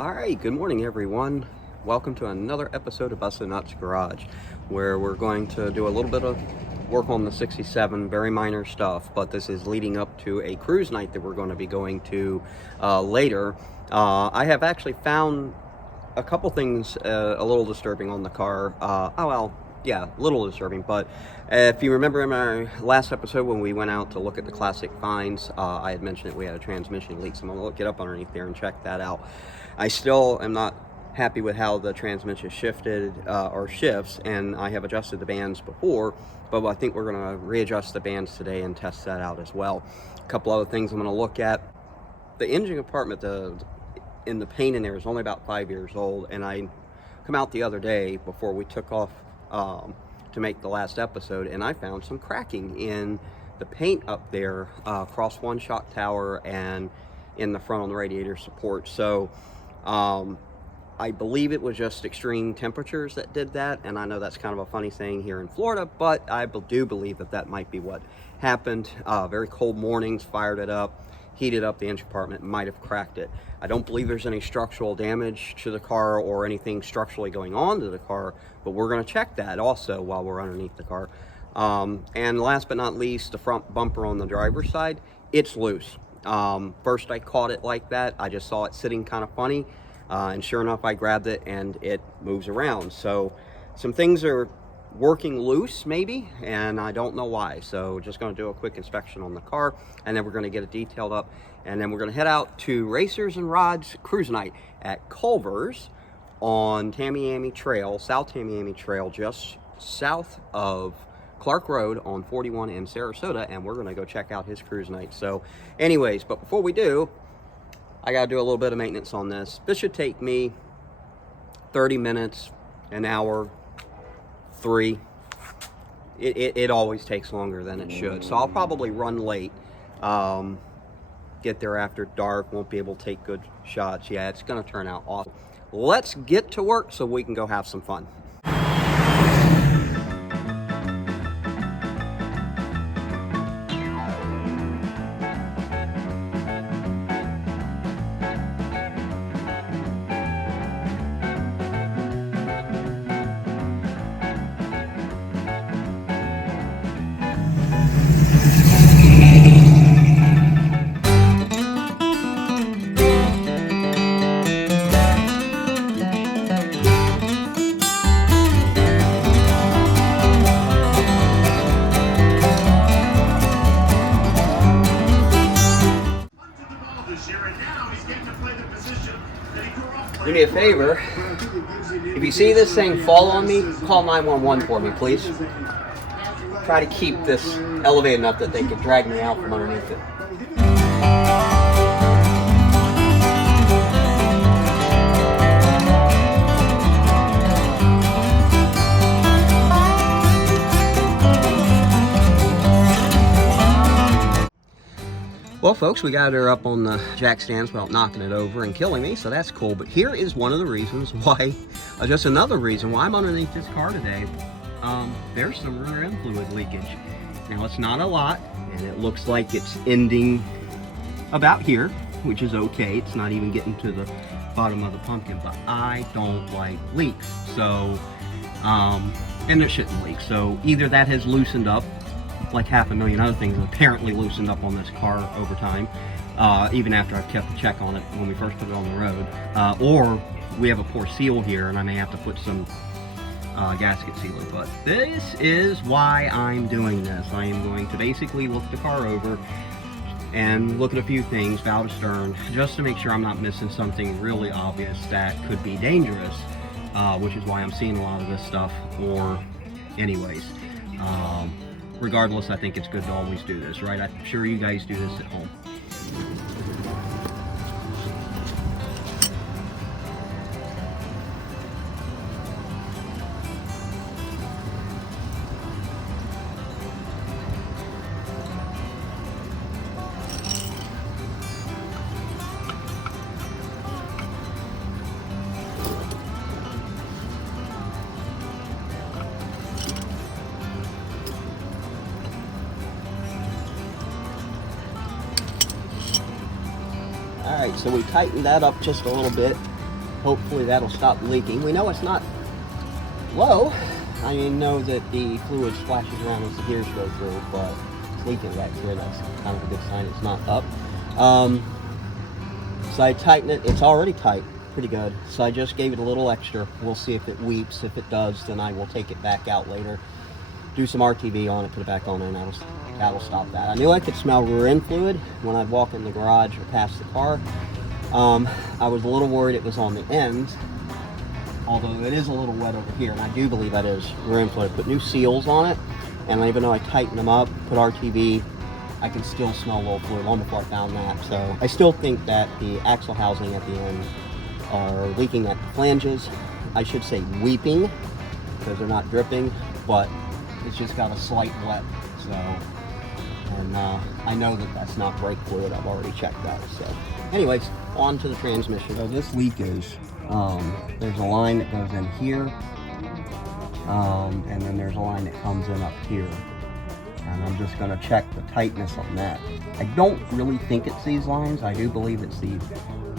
All right, good morning, everyone. Welcome to another episode of Busted Nuts Garage, where we're going to do a little bit of work on the 67, very minor stuff, but this is leading up to a cruise night that we're going to be going to later. I have actually found a couple things a little disturbing on the car. A little disturbing, but if you remember in our last episode when we went out to look at the classic finds, I had mentioned that we had a transmission leak, so I'm going to look it up underneath there and check that out. I still am not happy with how the transmission shifted or shifts, and I have adjusted the bands before, but I think we're going to readjust the bands today and test that out as well. A couple other things I'm going to look at. The engine compartment in the paint in there is only about 5 years old, and I come out the other day before we took off to make the last episode, and I found some cracking in the paint up there across one shock tower and in the front on the radiator support. So I believe it was just extreme temperatures that did that, and I know that's kind of a funny thing here in Florida, but I do believe that might be what happened. Very cold mornings, fired it up, heated up the engine compartment, might have cracked it. I don't believe there's any structural damage to the car or anything structurally going on to the car, but we're going to check that also while we're underneath the car. And last but not least, the front bumper on the driver's side, it's loose. First I caught it like that. I just saw it sitting kind of funny, and sure enough I grabbed it and it moves around. So some things are working loose maybe, and I don't know why. So just going to do a quick inspection on the car, and then we're going to get it detailed up, and then we're going to head out to Racers and Rods cruise night at Culver's on Tamiami Trail, South Tamiami Trail, just south of Clark Road on 41 in Sarasota, and we're going to go check out his cruise night. So anyways, but before we do, I got to do a little bit of maintenance on this. This should take me 30 minutes, an hour, 3. It always takes longer than it should, so I'll probably run late, get there after dark, won't be able to take good shots. Yeah, it's going to turn out awesome. Let's get to work so we can go have some fun. Do me a favor, if you see this thing fall on me, call 911 for me, please. Try to keep this elevated enough that they can drag me out from underneath it. Well, folks, we got her up on the jack stands without knocking it over and killing me, so that's cool. But here is one of the reasons why, just another reason why I'm underneath this car today. There's some rear end fluid leakage. Now, it's not a lot, and it looks like it's ending about here, which is okay. It's not even getting to the bottom of the pumpkin, but I don't like leaks. So, and it shouldn't leak. So either that has loosened up, like 500,000 other things apparently loosened up on this car over time, even after I've kept a check on it when we first put it on the road, or we have a poor seal here and I may have to put some gasket sealer. But this is why I'm doing this. I am going to basically look the car over and look at a few things, bow to stern, just to make sure I'm not missing something really obvious that could be dangerous, which is why I'm seeing a lot of this stuff. Or anyways, regardless, I think it's good to always do this, right? I'm sure you guys do this at home. Alright, so we tightened that up just a little bit. Hopefully that'll stop leaking. We know it's not low. I mean, know that the fluid splashes around as the gears go through, but it's leaking back here. That's kind of a good sign it's not up. So I tighten it. It's already tight, pretty good. So I just gave it a little extra. We'll see if it weeps. If it does, then I will take it back out later, do some RTV on it, put it back on there, and that'll stop that. I knew I could smell rear end fluid when I'd walk in the garage or past the car. I was a little worried it was on the ends, although it is a little wet over here, and I do believe that is rear end fluid. I put new seals on it, and even though I tightened them up, put RTV, I can still smell a little fluid long before I found that. So I still think that the axle housing at the end are leaking at the flanges. I should say weeping, because they're not dripping, but it's just got a slight wet. So, and I know that that's not brake fluid. I've already checked that. So anyways, on to the transmission. So this leak is, there's a line that goes in here, and then there's a line that comes in up here. And I'm just going to check the tightness on that. I don't really think it's these lines. I do believe it's the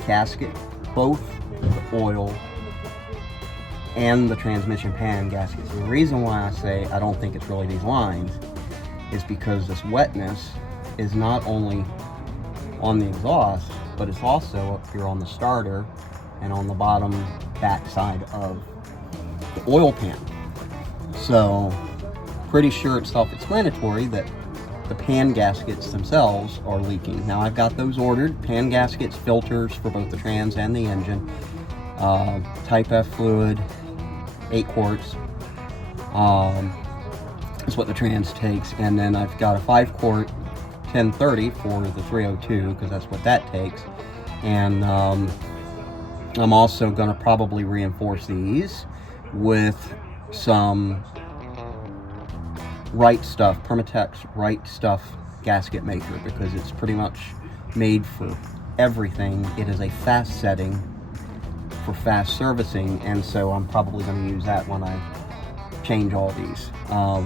gasket, both the oil and the transmission pan gaskets. The reason why I say I don't think it's really these lines is because this wetness is not only on the exhaust, but it's also up here on the starter and on the bottom back side of the oil pan. So pretty sure it's self-explanatory that the pan gaskets themselves are leaking. Now I've got those ordered, pan gaskets, filters for both the trans and the engine, type F fluid, 8 quarts, is what the trans takes, and then I've got a 5 quart 1030 for the 302 because that's what that takes. And I'm also going to probably reinforce these with some Right Stuff, Permatex Right Stuff gasket maker, because it's pretty much made for everything. It is a fast setting for fast servicing, and so I'm probably going to use that when I change all these,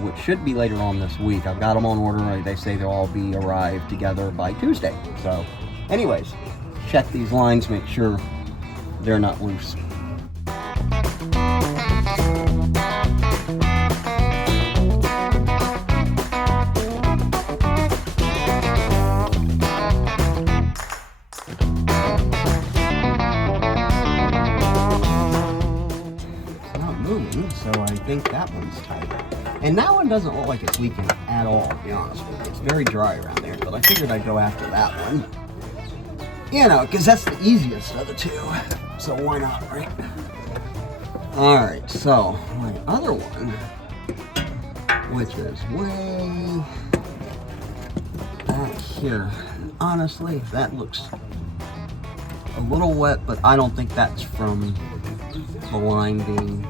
which should be later on this week. I've got them on order. They say they'll all be arrived together by Tuesday. So anyways, check these lines, make sure they're not loose. So I think that one's tight. And that one doesn't look like it's leaking at all, to be honest with you. It's very dry around there, but I figured I'd go after that one. You know, because that's the easiest of the two. So why not, right? Alright, so my other one, which is way back here. Honestly, that looks a little wet, but I don't think that's from the line being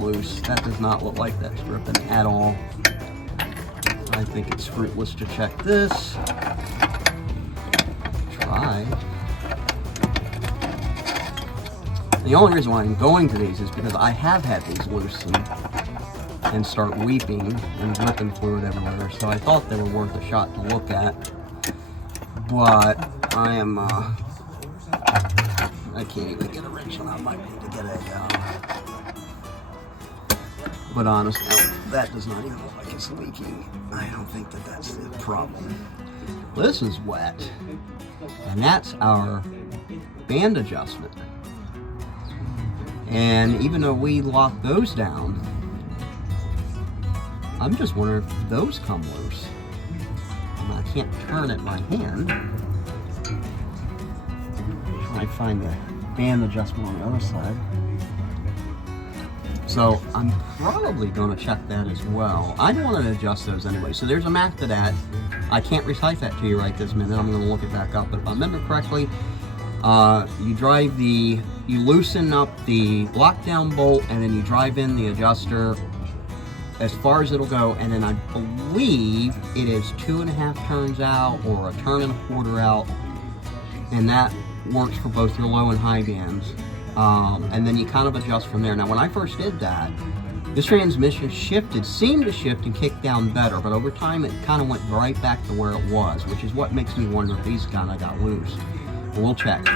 loose. That does not look like that's dripping at all. I think it's fruitless to check this. Try. The only reason why I'm going to these is because I have had these loose and start weeping and dripping fluid everywhere, so I thought they were worth a shot to look at. But I am, I can't even get a wrench on. I might need to get a, but honestly, that does not even look like it's leaking. I don't think that that's the problem. This is wet, and that's our band adjustment. And even though we lock those down, I'm just wondering if those come loose. And I can't turn it by hand. Try to find the band adjustment on the other side. So I'm probably going to check that as well. I don't want to adjust those anyway. So there's a map to that. I can't recite that to you right this minute. I'm going to look it back up. But if I remember correctly, you loosen up the lockdown bolt, and then you drive in the adjuster as far as it'll go. And then I believe it is 2.5 turns out or a turn and a quarter out. And that works for both your low and high bands. And then you kind of adjust from there. Now, when I first did that, this transmission seemed to shift and kick down better, but over time it kind of went right back to where it was, which is what makes me wonder if these kind of got loose. We'll check.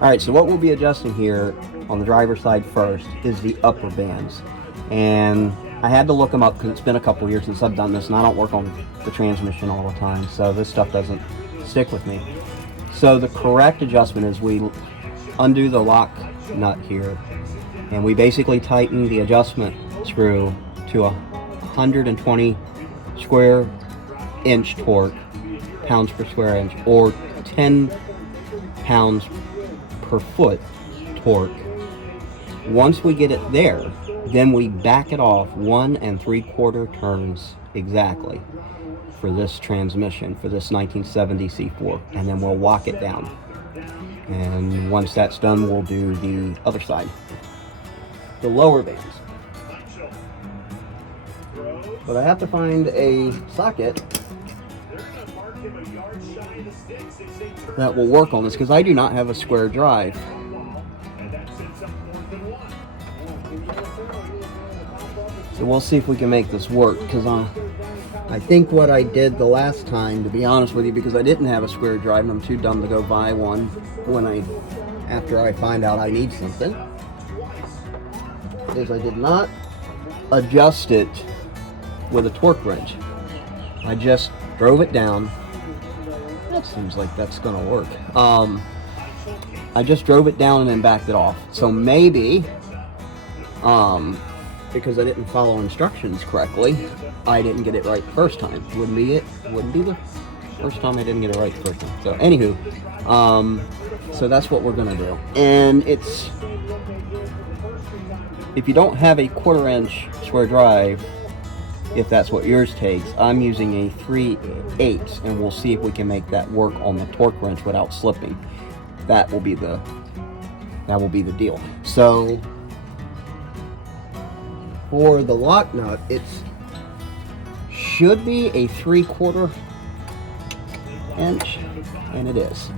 All right, so what we'll be adjusting here on the driver's side first is the upper bands. And I had to look them up because it's been a couple years since I've done this, and I don't work on the transmission all the time, so this stuff doesn't stick with me. So the correct adjustment is we undo the lock nut here, and we basically tighten the adjustment screw to 120 square inch torque, pounds per square inch, or 10 pounds per foot torque. Once we get it there, then we back it off 1 3/4 turns exactly for this transmission, for this 1970 C4, and then we'll walk it down. And once that's done, we'll do the other side, the lower bands. But I have to find a socket that will work on this because I do not have a square drive. So we'll see if we can make this work, because I think what I did the last time, to be honest with you, because I didn't have a square drive and I'm too dumb to go buy one after I find out I need something, is I did not adjust it with a torque wrench. I just drove it down. That seems like that's gonna work. I just drove it down and then backed it off. So maybe, because I didn't follow instructions correctly, I didn't get it right the first time. Wouldn't be the first time I didn't get it right the first time. So anywho, so that's what we're gonna do. And it's, if you don't have a 1/4 inch square drive, if that's what yours takes, I'm using a 3/8, and we'll see if we can make that work on the torque wrench without slipping. That will be the deal. So for the lock nut, it should be a 3/4 inch, and it is.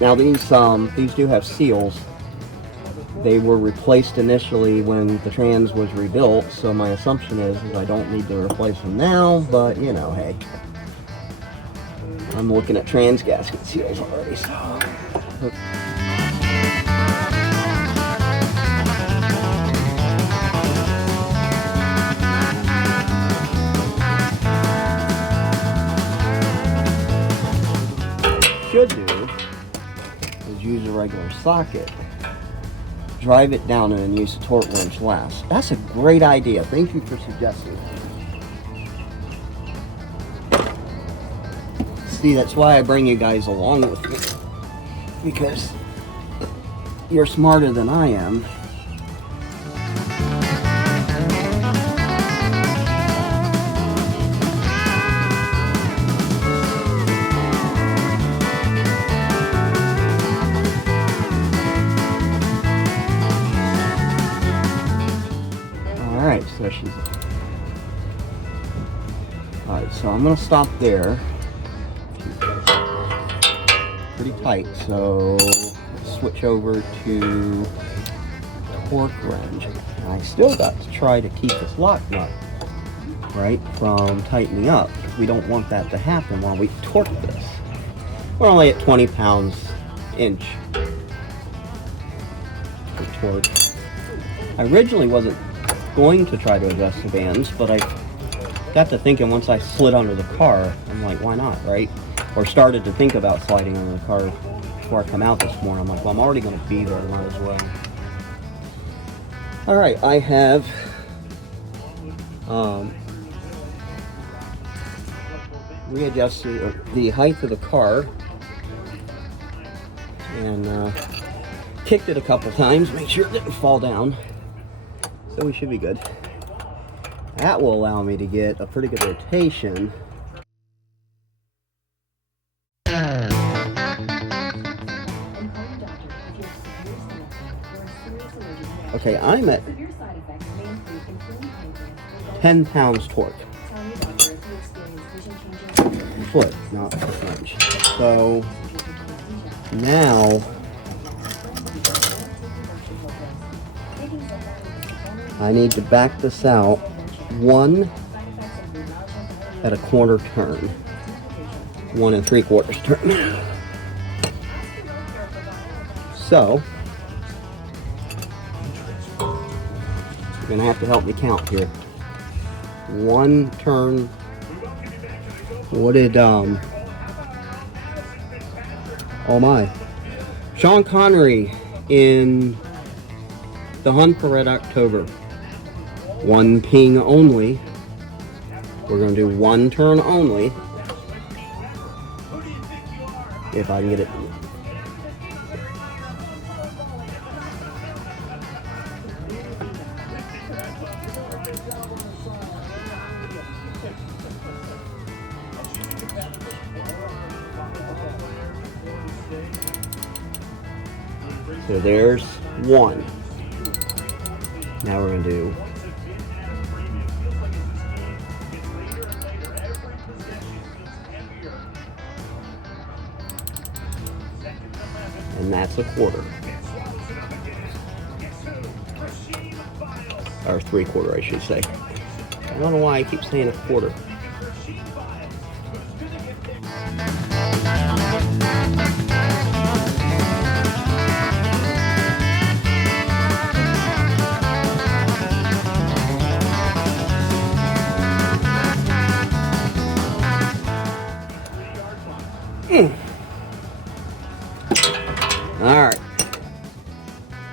Now these do have seals. They were replaced initially when the trans was rebuilt, so my assumption is I don't need to replace them now, but you know, hey. I'm looking at trans gasket seals already, so. Should do is use a regular socket, drive it down, and then use the torque wrench last. That's a great idea. Thank you for suggesting it. See, that's why I bring you guys along with me, because you're smarter than I am. Alright, so she's... Alright, so I'm going to stop there. Pretty tight, so let's switch over to torque wrench. And I still got to try to keep this lock nut, right, from tightening up. We don't want that to happen while we torque this. We're only at 20 pounds inch for torque. I originally wasn't going to try to adjust the bands, but I got to thinking once I slid under the car, I'm like, why not, right? Or started to think about sliding under the car before I come out this morning. I'm like, well, I'm already going to be there, might as well. All right, I have readjusted the height of the car, and kicked it a couple times, make sure it didn't fall down. So we should be good. That will allow me to get a pretty good rotation. Okay, I'm at 10 pounds torque. Foot, not a French. So now I need to back this out 1 at a quarter turn, 1 3/4 turn. So you're gonna have to help me count here. 1 turn. What did oh my, Sean Connery in The Hunt for Red October, 1 ping only. We're going to do 1 turn only, if I can get it. So there's 1. Now we're going to do and that's a quarter. Or 3/4, I should say. I don't know why I keep saying a quarter. Alright,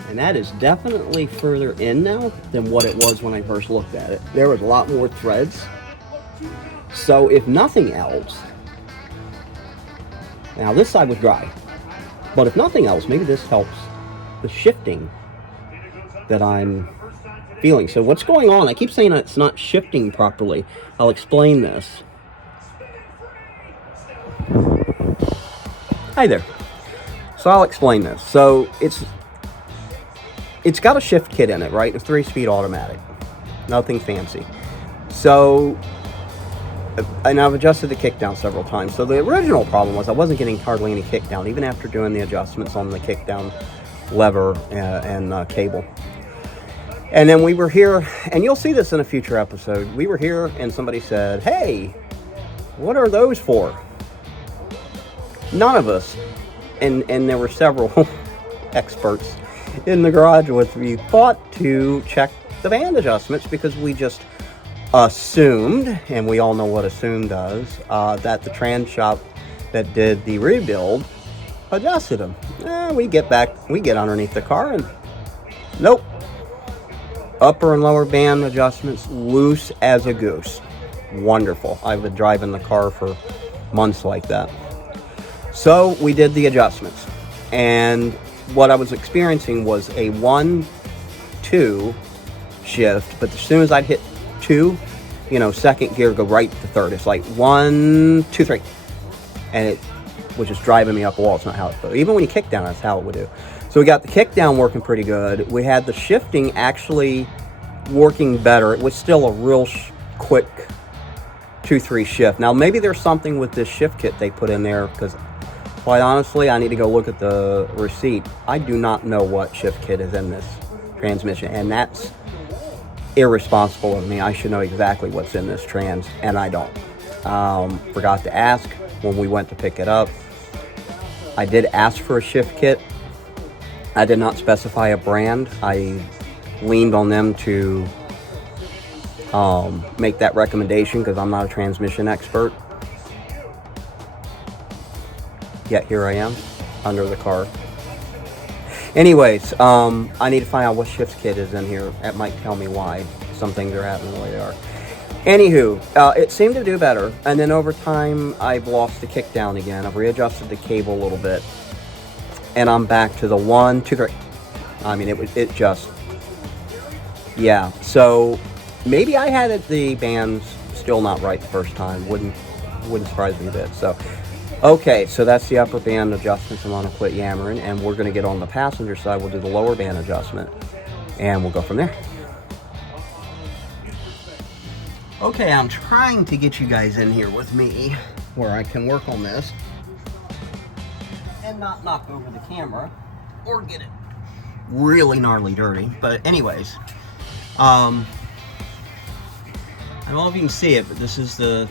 and that is definitely further in now than what it was when I first looked at it. There was a lot more threads. So if nothing else, now this side was dry, but if nothing else, maybe this helps the shifting that I'm feeling. So what's going on? I keep saying it's not shifting properly. I'll explain this. Hi there. So I'll explain this. So it's got a shift kit in it, right? A 3-speed automatic. Nothing fancy. So, and I've adjusted the kickdown several times. So the original problem was I wasn't getting hardly any kickdown, even after doing the adjustments on the kickdown lever and cable. And then we were here, and you'll see this in a future episode. We were here and somebody said, "Hey, what are those for?" None of us, and there were several experts in the garage with me, thought to check the band adjustments because we just assumed, and we all know what assume does, that the trans shop that did the rebuild adjusted them. We get underneath the car and nope. Upper and lower band adjustments loose as a goose. Wonderful. I've been driving the car for months like that. So we did the adjustments, and what I was experiencing was a 1-2 shift, but as soon as I'd hit 2, second gear go right to third. It's like 1, 2, 3, and it was just driving me up a wall. It's not how it goes. Even when you kick down, that's how it would do. So we got the kick down working pretty good. We had the shifting actually working better. It was still a real quick 2-3 shift. Now maybe there's something with this shift kit they put in there, because quite honestly, I need to go look at the receipt. I do not know what shift kit is in this transmission, and that's irresponsible of me. I should know exactly what's in this trans, and I don't. Forgot to ask when we went to pick it up. I did ask for a shift kit. I did not specify a brand. I leaned on them to make that recommendation because I'm not a transmission expert. Yet here I am, under the car. Anyways, I need to find out what shift kit is in here. That might tell me why some things are happening the way they are. Anywho, it seemed to do better, and then over time, I've lost the kick down again. I've readjusted the cable a little bit, and I'm back to the 1, 2, 3. I mean, it just, yeah. So maybe I had the bands still not right the first time. Wouldn't surprise me a bit. So, okay, so that's the upper band adjustments. I'm gonna quit yammering, and we're gonna get on the passenger side. We'll do the lower band adjustment, and we'll go from there. Okay, I'm trying to get you guys in here with me where I can work on this and not knock over the camera or get it really gnarly dirty. But anyways, I don't know if you can see it, but this is the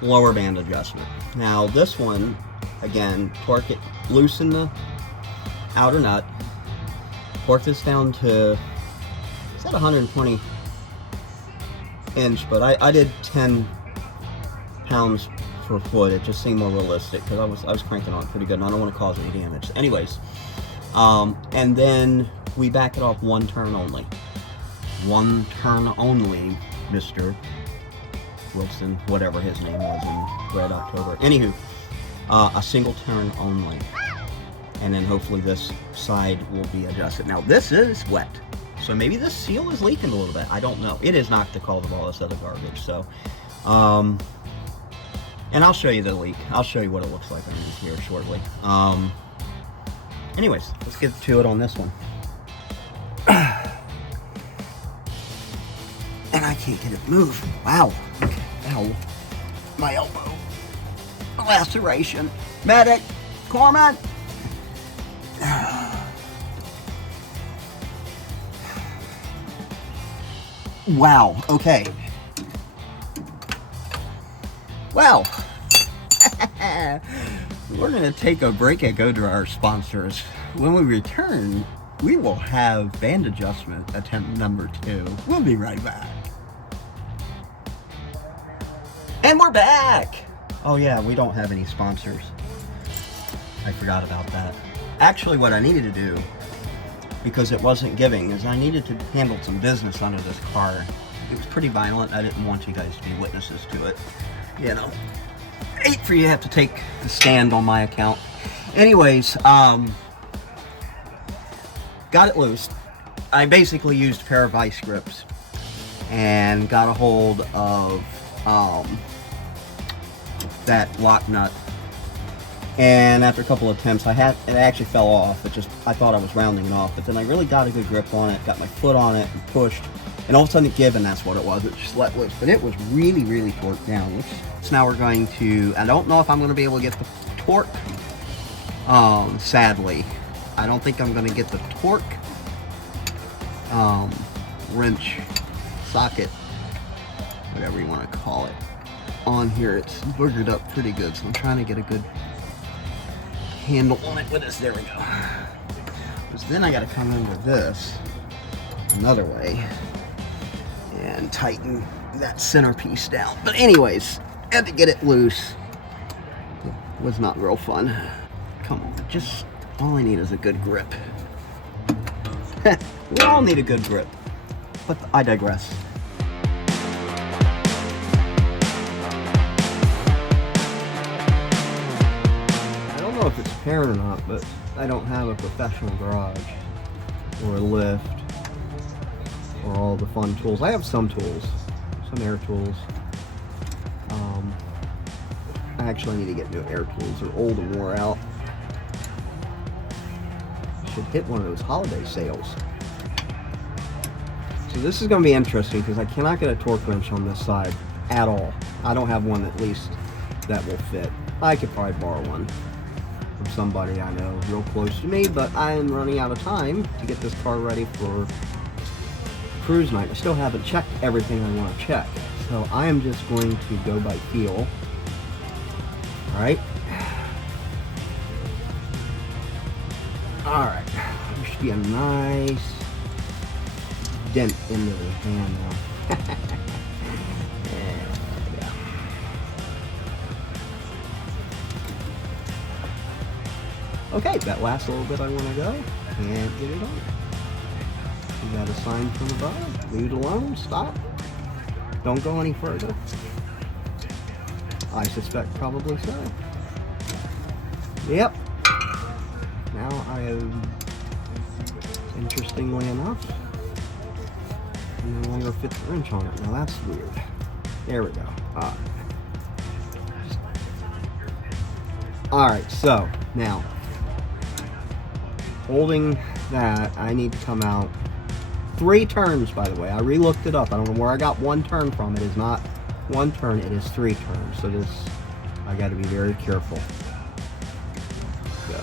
lower band adjustment. Now this one, again, torque it, loosen the outer nut, torque this down to, is that 120 inch, but I did 10 pounds per foot. It just seemed more realistic because I was cranking on it pretty good, and I don't want to cause any damage. Anyways, and then we back it off 1 turn only. 1 turn only, Mr. Wilson, whatever his name was in Red October. Anywho, a single turn only, and then hopefully this side will be adjusted. Now this is wet, so maybe this seal is leaking a little bit. I don't know. It is not the cause of all this other garbage. So, and I'll show you the leak. I'll show you what it looks like underneath here shortly. Anyways, let's get to it on this one. And I can't get it to move. Wow. Okay. Ow. My elbow. Laceration. Medic. Corman. Wow. Okay. Wow. We're going to take a break and go to our sponsors. When we return, we will have band adjustment attempt number 2. We'll be right back. And we're back! Oh yeah, we don't have any sponsors. I forgot about that. Actually, what I needed to do, because it wasn't giving, is I needed to handle some business under this car. It was pretty violent. I didn't want you guys to be witnesses to it. You know, hate for you to have to take the stand on my account. Anyways, got it loose. I basically used a pair of vice grips and got a hold of that lock nut, and after a couple of attempts it actually fell off. I thought I was rounding it off, but then I really got a good grip on it, got my foot on it and pushed, and all of a sudden it gave, and that's what it was. It just let loose, but it was really torqued down. So now we're going to, I don't know if I'm going to be able to get the torque, sadly. I don't think I'm going to get the torque wrench socket, whatever you want to call it, on here. It's boogered up pretty good, so I'm trying to get a good handle on it with this. There we go. Because then I got to come in with this another way and tighten that centerpiece down. But anyways, had to get it loose. It was not real fun. Come on, just all I need is a good grip. We all need a good grip, but I digress. If it's apparent or not, but I don't have a professional garage or a lift or all the fun tools. I have some tools, some air tools. I actually need to get new air tools. They're old and wore out. Should hit one of those holiday sales. So this is going to be interesting because I cannot get a torque wrench on this side at all. I don't have one at least that will fit. I could probably borrow one from somebody I know real close to me, but I am running out of time to get this car ready for cruise night. I still haven't checked everything I want to check, so I am just going to go by feel. Alright. Alright. There should be a nice dent into the hand now. Okay, that last little bit I want to go, can't get it on. You got a sign from above, leave it alone, stop, don't go any further. I suspect probably so. Yep, now I have, interestingly enough, no longer fit the wrench on it. Now that's weird. There we go. Alright, so now holding that, I need to come out 3 turns, by the way. I re-looked it up. I don't know where I got 1 turn from. It is not 1 turn, it is 3 turns. So this, I got to be very careful. So,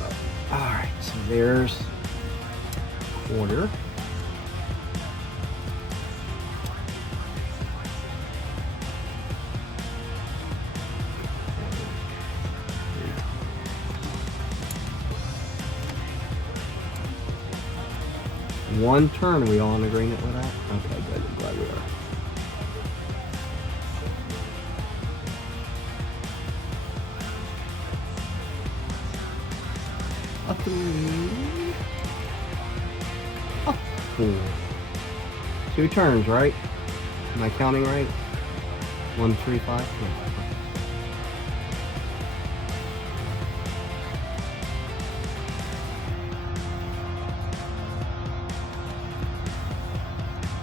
alright, so there's quarter. One turn, are we all in agreement with that? Okay, good. I'm glad we are. A 3. A 4. 2 turns, right? Am I counting right? 1, 3, 5. Yeah.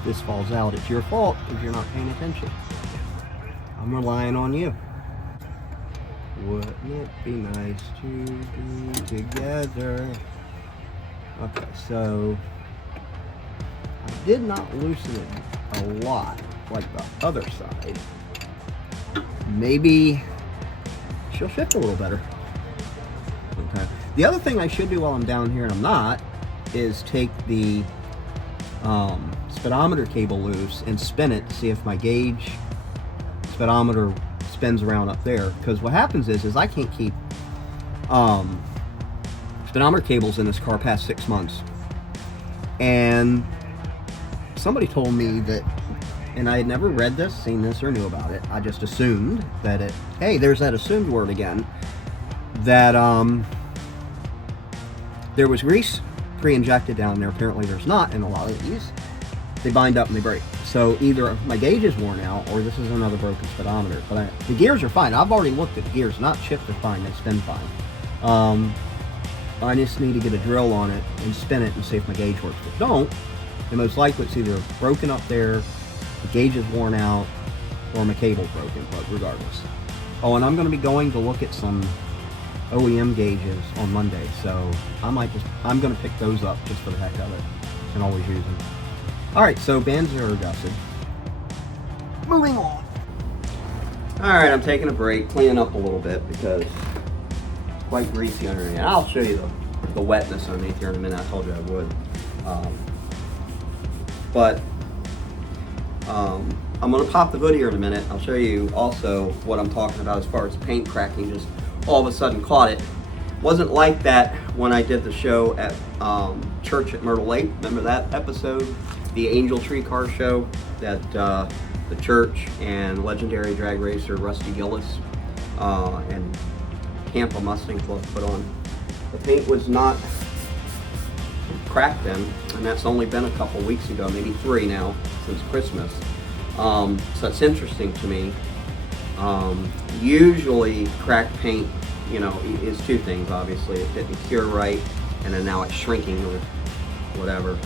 This falls out, it's your fault if you're not paying attention. I'm relying on you. Wouldn't it be nice to be together? Okay, so I did not loosen it a lot like the other side. Maybe she'll shift a little better. Okay. The other thing I should do while I'm down here and I'm not is take the speedometer cable loose and spin it to see if my gauge speedometer spins around up there, because what happens is I can't keep speedometer cables in this car past 6 months. And somebody told me that, and I had never read this, seen this, or knew about it. I just assumed that it, hey, there's that assumed word again, that there was grease pre-injected down there. Apparently there's not in a lot of these. They bind up and they break. So either my gauge is worn out or this is another broken speedometer. But the gears are fine. I've already looked at the gears. Not shift are fine. They spin fine. I just need to get a drill on it and spin it and see if my gauge works. If it don't, then most likely it's either broken up there, the gauge is worn out, or my cable's broken, but regardless. Oh, and I'm going to be going to look at some OEM gauges on Monday, so I'm going to pick those up just for the heck of it and always use them. Alright, so bands are adjusted. Moving on. Alright, I'm taking a break, cleaning up a little bit because it's quite greasy underneath. And I'll show you the wetness underneath here in a minute. I told you I would. I'm going to pop the hood here in a minute. I'll show you also what I'm talking about as far as paint cracking. Just all of a sudden caught it. Wasn't like that when I did the show at church at Myrtle Lake. Remember that episode? The Angel Tree Car Show that the church and legendary drag racer Rusty Gillis and Tampa Mustang Club put on. The paint was not cracked then, and that's only been a couple weeks ago, maybe 3 now, since Christmas. So it's interesting to me. Usually cracked paint, you know, is 2 things, obviously. It didn't cure right, and then now it's shrinking or whatever.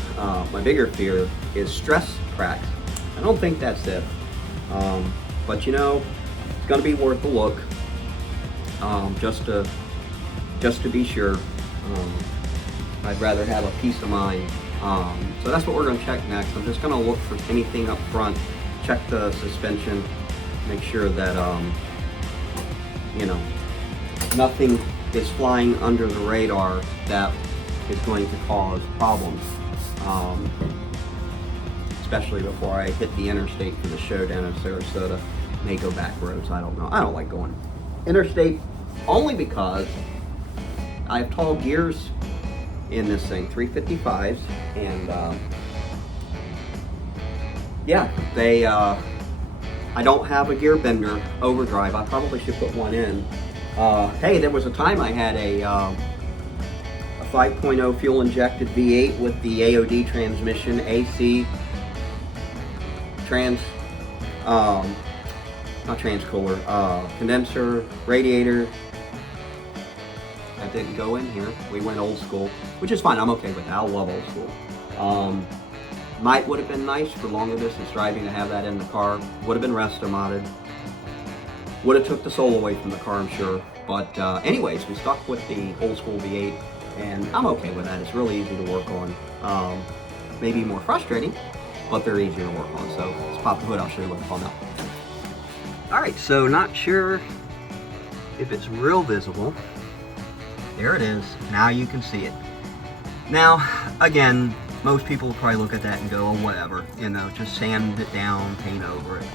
My bigger fear is stress cracks. I don't think that's it. But you know, it's gonna be worth a look. Just to be sure. I'd rather have a peace of mind. So that's what we're gonna check next. I'm just gonna look for anything up front, check the suspension, make sure that you know, nothing is flying under the radar that is going to cause problems, especially before I hit the interstate for the show down in Sarasota. May go back roads, I don't know. I don't like going interstate only because I have tall gears in this thing, 355s, and yeah, they I don't have a gear bender overdrive. I probably should put one in. Hey, there was a time I had a 5.0 fuel injected V8 with the AOD transmission, AC not transcooler, condenser, radiator. Had didn't go in here. We went old school, which is fine. I'm okay with that. I love old school. Would have been nice for longer distance driving to have that in the car. Would have been resto modded. Would have took the soul away from the car, I'm sure. But anyways, we stuck with the old school V8, and I'm okay with that. It's really easy to work on. Maybe more frustrating, but they're easier to work on. So let's pop the hood. I'll show you what the fun out. All right, so not sure if it's real visible. There it is. Now you can see it. Now, again, most people will probably look at that and go, oh, whatever, you know, just sand it down, paint over it.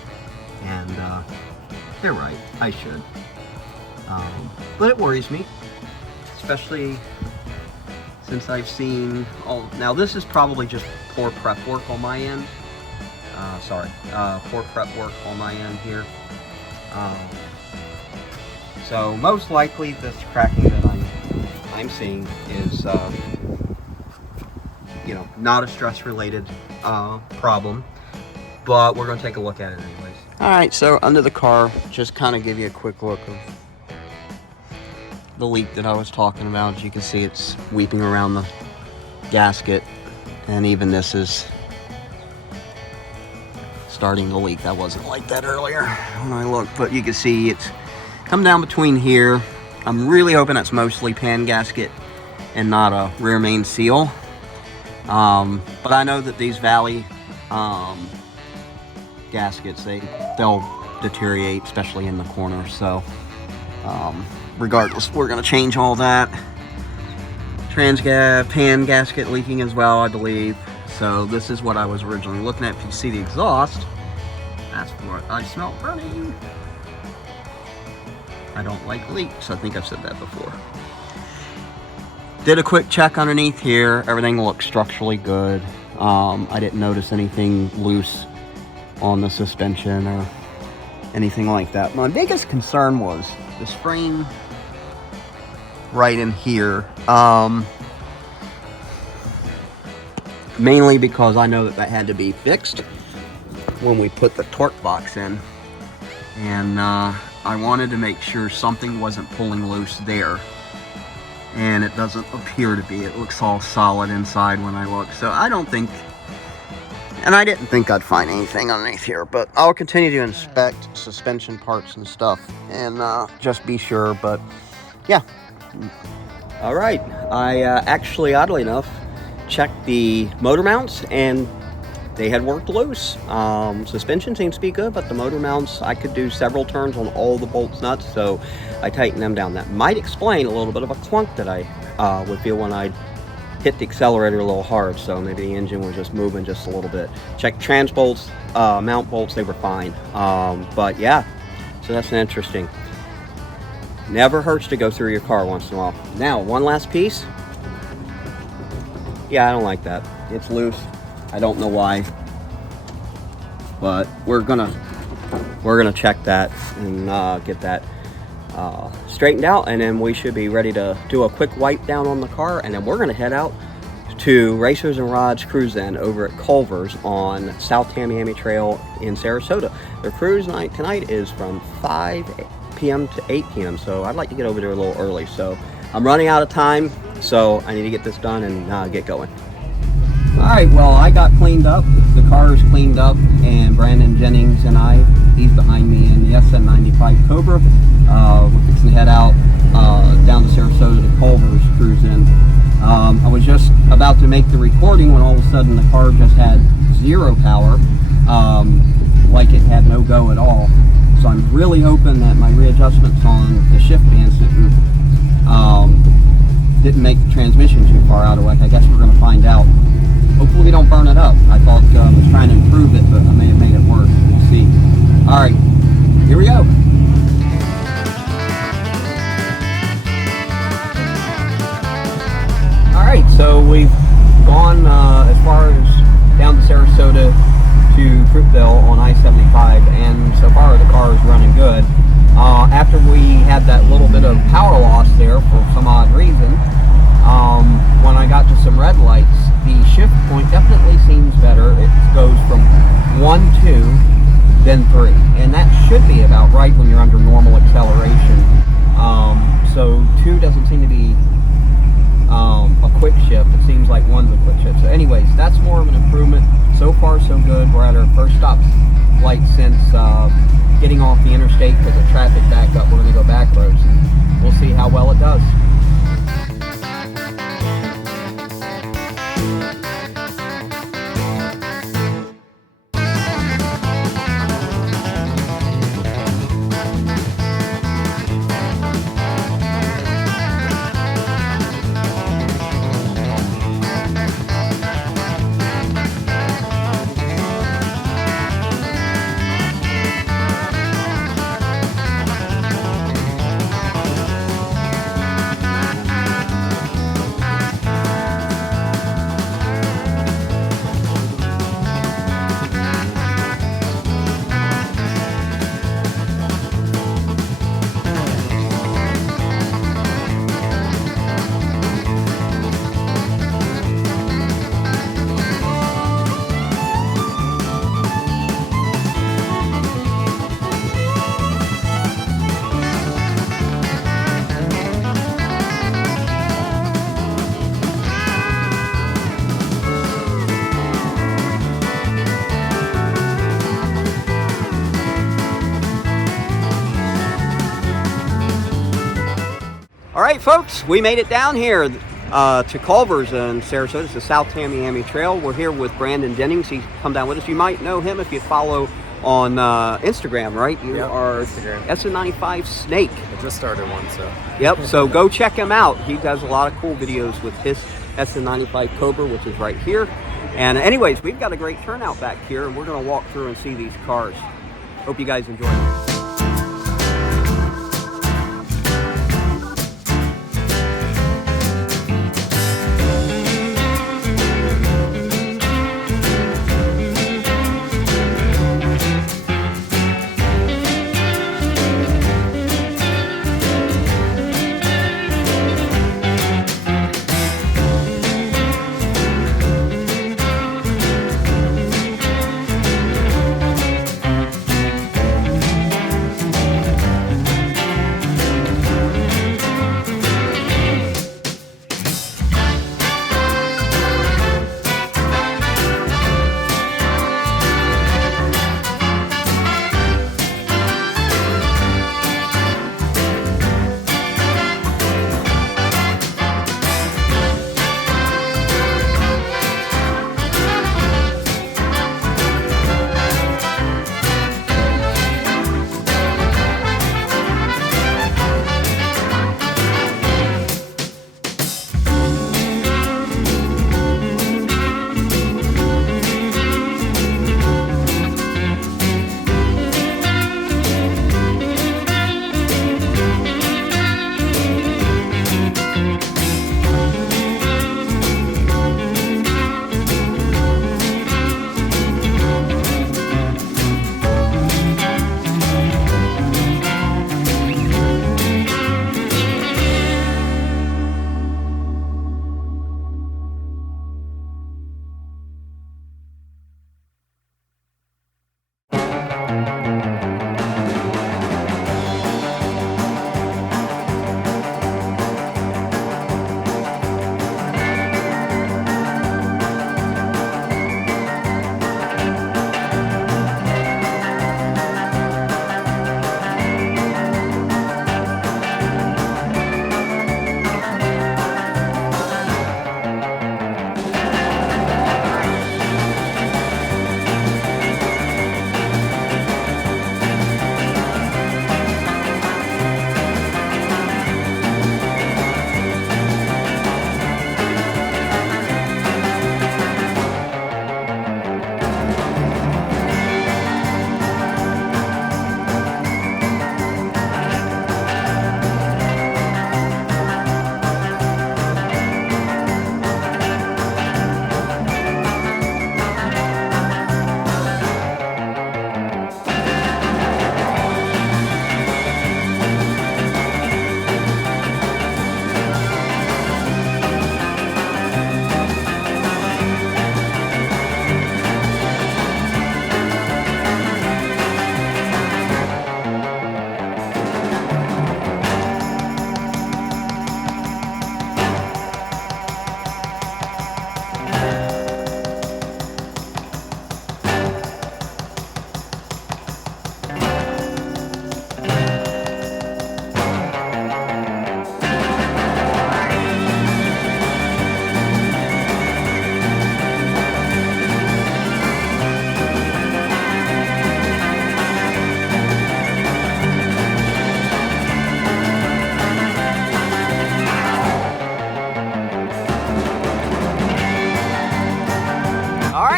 And they're right, I should. But it worries me, especially since I've seen all. Now this is probably just poor prep work on my end. Poor prep work on my end here. So most likely this cracking that I'm seeing is, you know, not a stress-related problem. But we're going to take a look at it anyways. All right, so under the car, just kind of give you a quick look of the leak that I was talking about. As you can see, it's weeping around the gasket, and even this is starting to leak. That wasn't like that earlier when I looked, but you can see it's come down between here. I'm really hoping it's mostly pan gasket and not a rear main seal. But I know that these Valley gaskets, they'll deteriorate, especially in the corner. So regardless, we're going to change all that. Pan gasket leaking as well, I believe. So this is what I was originally looking at. If you see the exhaust, that's what I smell burning. I don't like leaks. I think I've said that before. Did a quick check underneath here. Everything looks structurally good. I didn't notice anything loose on the suspension or anything like that. My biggest concern was this frame right in here. Mainly because I know that had to be fixed when we put the torque box in. And I wanted to make sure something wasn't pulling loose there. And it doesn't appear to be. It looks all solid inside when I look. So I don't think, and I didn't think I'd find anything underneath here, but I'll continue to inspect suspension parts and stuff and just be sure. But yeah. All right. I actually, oddly enough, checked the motor mounts and they had worked loose. Suspension seems to be good, but the motor mounts, I could do several turns on all the bolts nuts, so I tightened them down. That might explain a little bit of a clunk that I would feel when I hit the accelerator a little hard, so maybe the engine was just moving just a little bit. Checked trans bolts, mount bolts, they were fine. But yeah, so that's interesting. Never hurts to go through your car once in a while. Now, one last piece. Yeah, I don't like that. It's loose. I don't know why, but we're gonna check that and get that straightened out, and then we should be ready to do a quick wipe down on the car, and then we're gonna head out to Racers and Rods Cruise In over at Culver's on South Tamiami Trail in Sarasota. The cruise night tonight is from 5 p.m. to 8 p.m. so I'd like to get over there a little early. So I'm running out of time, so I need to get this done and get going. Alright, well, I got cleaned up, the car is cleaned up, and Brandon Jennings and I, he's behind me in the SN95 Cobra. We're fixing to head out down to Sarasota to Culver's Cruise In. I was just about to make the recording when all of a sudden the car just had zero power, like it had no go at all. So I'm really hoping that my readjustments on the shift bands didn't make the transmission too far out of whack. I guess we're going to find out. Hopefully we don't burn it up. I thought I was trying to improve it, but I may have made it worse. We'll see. All right, here we go. All right, so we've gone as far as down to Sarasota to Fruitville on I-75, and so far the car is running good. After we had that little bit of power loss there for some odd reason, when I got to some red lights, the shift point definitely seems better. It goes from 1, 2, then 3, and that should be about right when you're under normal acceleration. so 2 doesn't seem to be a quick shift. It seems like 1's a quick shift. So anyways, that's more of an improvement. So far so good. We're at our first stop light since getting off the interstate because of traffic backup. We're going to go back roads and we'll see how well it does. All right, folks, we made it down here to Culver's in Sarasota. It's the South Tamiami Trail. We're here with Brandon Dennings. He's come down with us. You might know him if you follow on Instagram, right? You are Instagram. SN95 Snake. I just started one, so. Yep, so go check him out. He does a lot of cool videos with his SN95 Cobra, which is right here. And anyways, we've got a great turnout back here, and we're going to walk through and see these cars. Hope you guys enjoy it.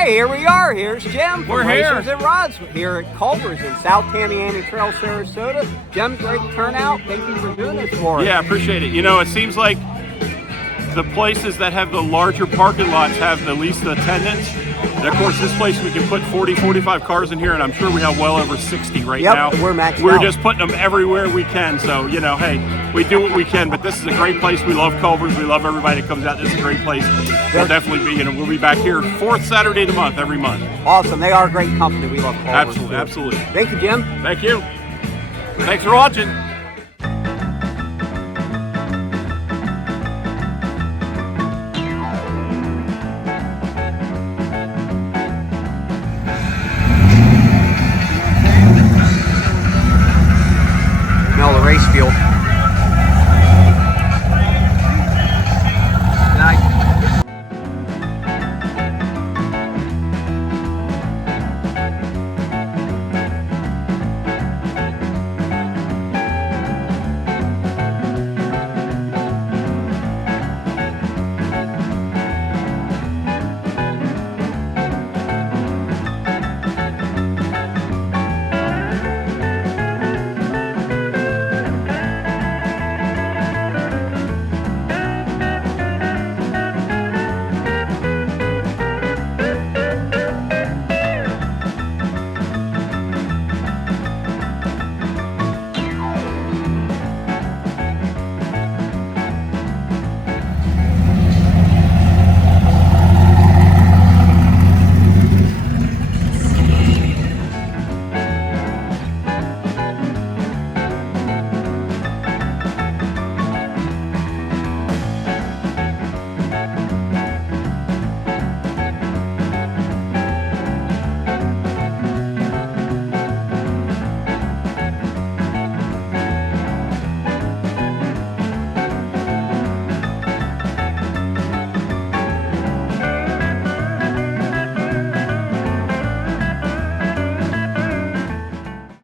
right, here we are. Here's Jim. We're from here. Racers and Rods here at Culver's in South Tamiami Trail, Sarasota. Jim, great turnout. Thank you for doing this for us. Yeah, appreciate it. You know, it seems like the places that have the larger parking lots have the least attendance. And of course, this place we can put 40, 45 cars in here, and I'm sure we have well over 60 right now. We're maxed We're out. just putting them everywhere we can. So, you know, hey, we do what we can, but this is a great place. We love Culver's. We love everybody that comes out. This is a great place. We'll definitely be, we'll be back here 4th Saturday of the month, every month. Awesome. They are a great company. We love Culver's. Absolutely, absolutely. Thank you, Jim. Thank you. Thanks for watching.